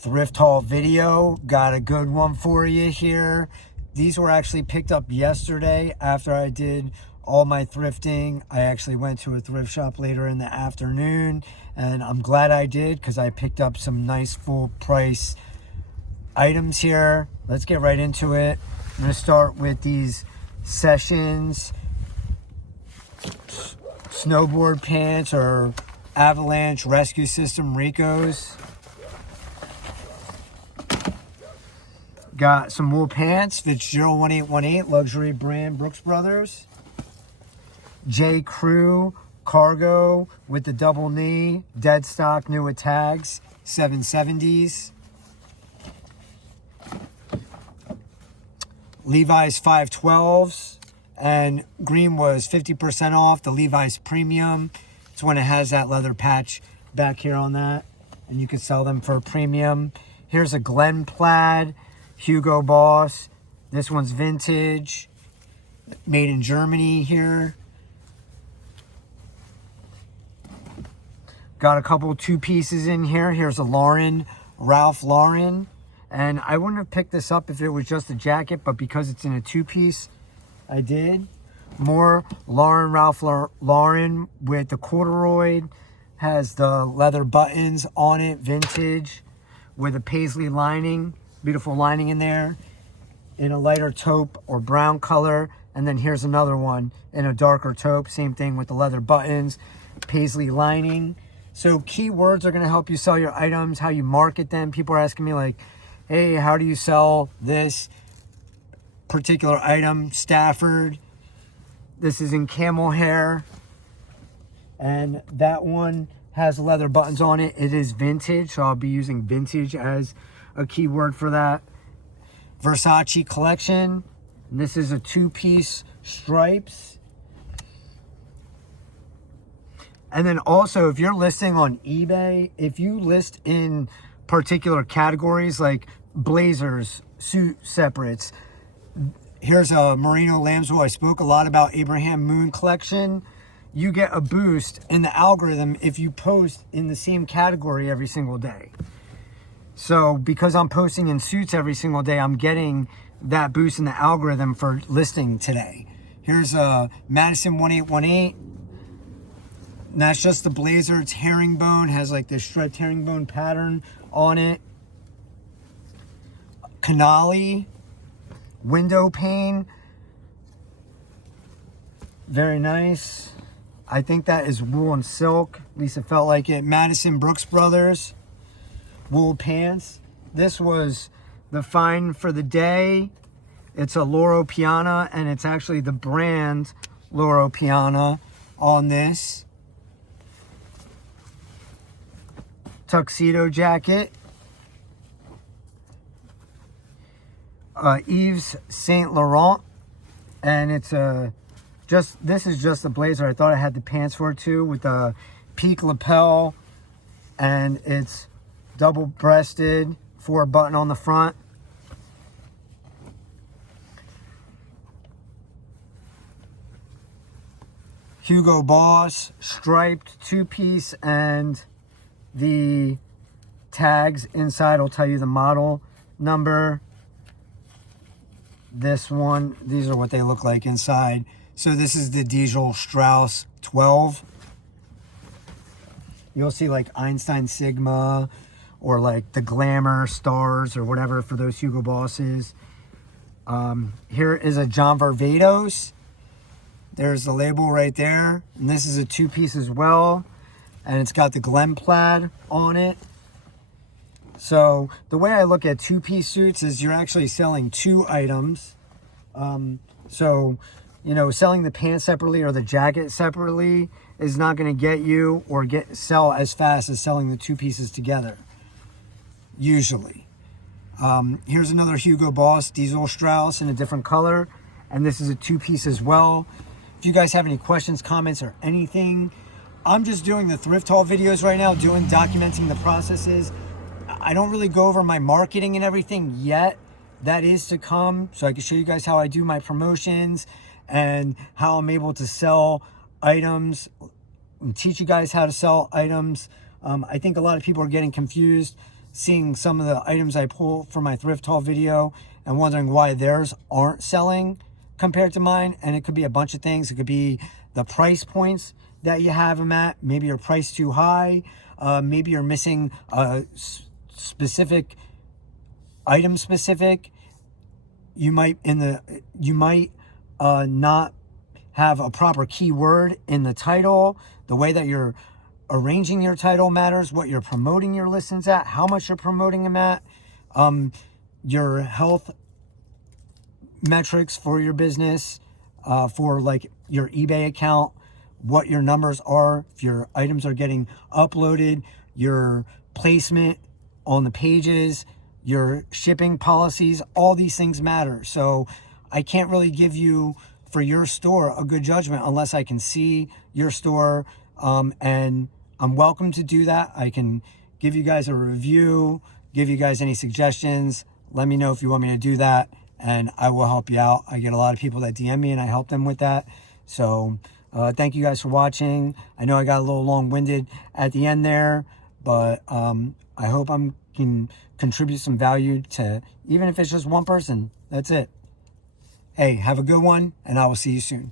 thrift haul video. Got a good one for you here. These were actually picked up yesterday after I did all my thrifting. I actually went to a thrift shop later in the afternoon, and I'm glad I did because I picked up some nice full price items here. Let's get right into it. I'm going to start with these Sessions snowboard pants or avalanche rescue system Ricos. Got some wool pants, Fitzgerald 1818, luxury brand, Brooks Brothers. J. Crew cargo with the double knee, dead stock, new with tags, 770s. Levi's 512s, and green was 50% off, the Levi's premium. It's when it has that leather patch back here on that, and you can sell them for a premium. Here's a Glen plaid, Hugo Boss. This one's vintage, made in Germany here. Got a couple two pieces in here. Here's a Lauren, Ralph Lauren. And I wouldn't have picked this up if it was just a jacket, but because it's in a two-piece, I did. More Lauren, Ralph Lauren with the corduroy. Has the leather buttons on it, vintage, with a paisley lining. Beautiful lining in there. In a lighter taupe or brown color. And then here's another one in a darker taupe. Same thing with the leather buttons, paisley lining. So keywords are going to help you sell your items, how you market them. People are asking me like, hey, how do you sell this particular item? Stafford. This is in camel hair. And that one has leather buttons on it. It is vintage, so I'll be using vintage as a keyword for that. Versace collection. This is a two-piece stripes. And then also, if you're listing on eBay, if you list in particular categories like blazers, suit separates. Here's a merino lambswool. I spoke a lot about Abraham Moon collection. You get a boost in the algorithm if you post in the same category every single day. So because I'm posting in suits every single day, I'm getting that boost in the algorithm for listing today. Here's a Madison 1818. And that's just the blazer. It's herringbone, has like this striped herringbone pattern on it. Canali, window pane, very nice. I think that is wool and silk, at least it felt like it. Madison Brooks Brothers, wool pants. This was the find for the day. It's a Loro Piana, and it's actually the brand Loro Piana on this. Tuxedo jacket. Yves Saint Laurent, and it's this is just a blazer. I thought I had the pants for it too, with a peak lapel, and it's double breasted, 4-button on the front. Hugo Boss striped two-piece, and the tags inside will tell you the model number. This one, these are what they look like inside. So this is the Diesel Strauss 12. You'll see like Einstein Sigma or like the Glamour Stars or whatever for those Hugo Bosses. Here is a John Varvatos. There's the label right there. And this is a two-piece as well. And it's got the Glen plaid on it. So the way I look at two-piece suits is you're actually selling two items. So, you know, selling the pants separately or the jacket separately is not going to get you or sell as fast as selling the two pieces together, usually. Here's another Hugo Boss Diesel Strauss in a different color, and this is a two-piece as well. If you guys have any questions, comments, or anything, I'm just doing the thrift haul videos right now, documenting the processes. I don't really go over my marketing and everything yet. That is to come, so I can show you guys how I do my promotions and how I'm able to sell items and teach you guys how to sell items. I think a lot of people are getting confused. seeing some of the items I pull from my thrift haul video and wondering why theirs aren't selling compared to mine. And it could be a bunch of things. It could be the price points that you have them at. Maybe you're priced too high. Maybe you're missing a specific item specific. You might not have a proper keyword in the title. The way that you're arranging your title matters. What you're promoting your listings at, how much you're promoting them at, your health metrics for your business, for like your eBay account, what your numbers are, if your items are getting uploaded, your placement on the pages, your shipping policies, all these things matter. So I can't really give you, for your store, a good judgment unless I can see your store, and I'm welcome to do that. I can give you guys a review, give you guys any suggestions. Let me know if you want me to do that, and I will help you out. I get a lot of people that DM me and I help them with that. So thank you guys for watching. I know I got a little long-winded at the end there, but I hope I can contribute some value to, even if it's just one person. That's it. Hey, have a good one, and I will see you soon.